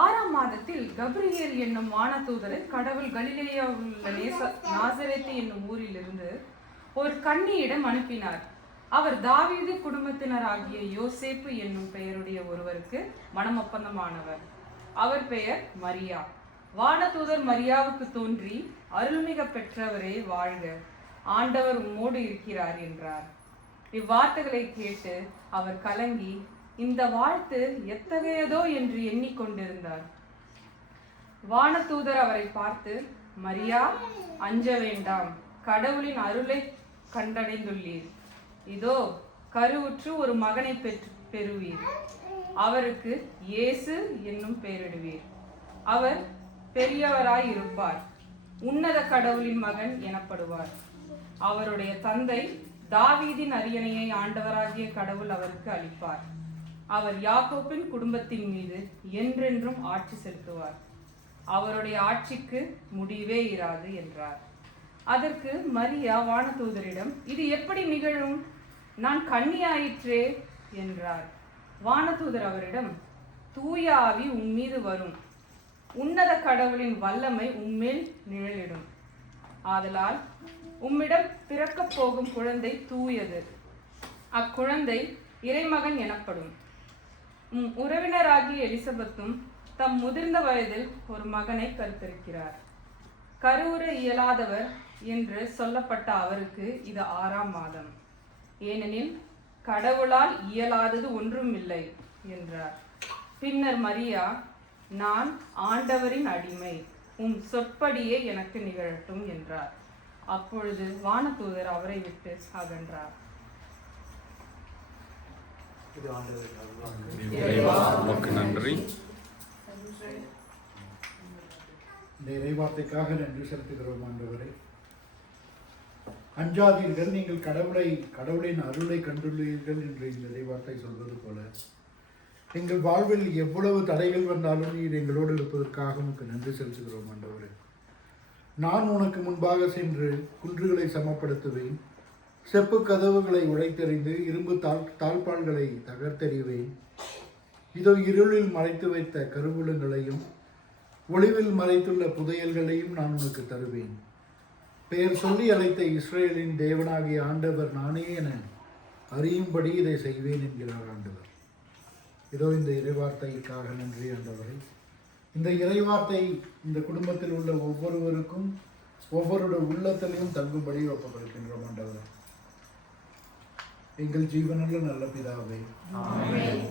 6ஆம் மாதத்தில் கபிரியேல் என்னும் வானதூதரை கடவுள் கலிலேயாவில் உள்ள நாசரேத்து என்னும் ஊரிலிருந்து ஒரு கன்னியிடம் அனுப்பினார். அவர் தாவீது குடும்பத்தினராகிய யோசேப்பு என்னும் பெயருடைய ஒருவருக்கு மணமொப்பந்தமானவர். அவர் பெயர் மரியா. வானதூதர் மரியாவுக்கு தோன்றி, அருள்மிக பெற்றவரே வாழ்க, ஆண்டவர் உம்மோடு இருக்கிறார் என்றார். இவ்வார்த்தைகளை கேட்டு அவர் கலங்கி இந்த வாழ்த்து எத்தகையதோ என்று எண்ணிக்கொண்டிருந்தார். வானதூதர் அவரை பார்த்து, மரியா, அஞ்ச வேண்டாம், கடவுளின் அருளை கண்டடைந்துள்ளீர். இதோ கருவுற்று ஒரு மகனை பெறுவீர். அவருக்கு இயேசு என்னும் பெயரிடுவீர். அவர் பெரியவராய் இருப்பார். உன்னத கடவுளின் மகன் எனப்படுவார். அவருடைய தந்தை தாவீதின் அரியணையை ஆண்டவராகிய கடவுள் அவருக்கு அளிப்பார். அவர் யாக்கோபின் குடும்பத்தின் மீது என்றென்றும் ஆட்சி செலுத்துவார். அவருடைய ஆட்சிக்கு முடிவே இராது என்றார். அதற்கு மரியா வானதூதரிடம், இது எப்படி நிகழும்? நான் கன்னியாயிற்றே என்றார். வானதூதர் அவரிடம், தூய ஆவி உம்மீது வரும், உன்னத கடவுளின் வல்லமை உம்மேல் நிழலிடும். ஆதலால் உம்மிடம் பிறக்கப் போகும் குழந்தை தூயது. அக்குழந்தை இறைமகன் எனப்படும். உறவினராகிய எலிசபெத்தும் தம் முதிர்ந்த வயதில் ஒரு மகனை கருத்தரிக்கிறார். கருவுற இயலாதவர் என்று சொல்லப்பட்ட அவருக்கு இது 6ஆம் மாதம். ஏனெனில் கடவுளால் இயலாதது ஒன்றும் இல்லை என்றார். பின்னர் மரியா, நான் ஆண்டவரின் அடிமை, உம் சொற்படியே எனக்கு நிகழட்டும் என்றார். அப்பொழுது வானதூதர் அவரை விட்டு அகன்றார். நன்றி. இந்த இறைவார்த்தைக்காக நன்றி செலுத்துகிறோம். ஆண்டவரே, அஞ்சாதீர்கள், நீங்கள் கடவுளின் அருளை கண்டுள்ளீர்கள் என்று இந்த இறைவார்த்தை சொல்வது போல எங்கள் வாழ்வில் எவ்வளவு தடைகள் வந்தாலும் நீர் எங்களோடு இருப்பதற்காக உனக்கு நன்றி செலுத்துகிறோம். ஆண்டவரே, நான் உனக்கு முன்பாக சென்று குன்றுகளை சமப்படுத்துவேன், செப்பு கதவுகளை உடைத்தெறிந்து இரும்பு தாழ்பால்களை தகர்த்தெறிவேன். இதோ இருளில் மறைத்து வைத்த கருவூலங்களையும் ஒளிவில் மறைத்துள்ள புதையல்களையும் நான் உனக்கு தருவேன். பெயர் சொல்லி அழைத்த இஸ்ரேலின் தேவனாகிய ஆண்டவர் நானே என அறியும்படி இதை செய்வேன் என்கிறார் ஆண்டவர். இதோ இந்த இறைவார்த்தைக்காக நன்றி ஆண்டவரை. இந்த இறைவார்த்தை இந்த குடும்பத்தில் உள்ள ஒவ்வொருவருக்கும் ஒவ்வொருடைய உள்ளத்திலையும் தங்கும்படி ஒப்புக்கொடுக்கின்றோம். ஆண்டவர், எங்கள் ஜீவனுள்ள நல்ல பிதாவே, ஆமென்.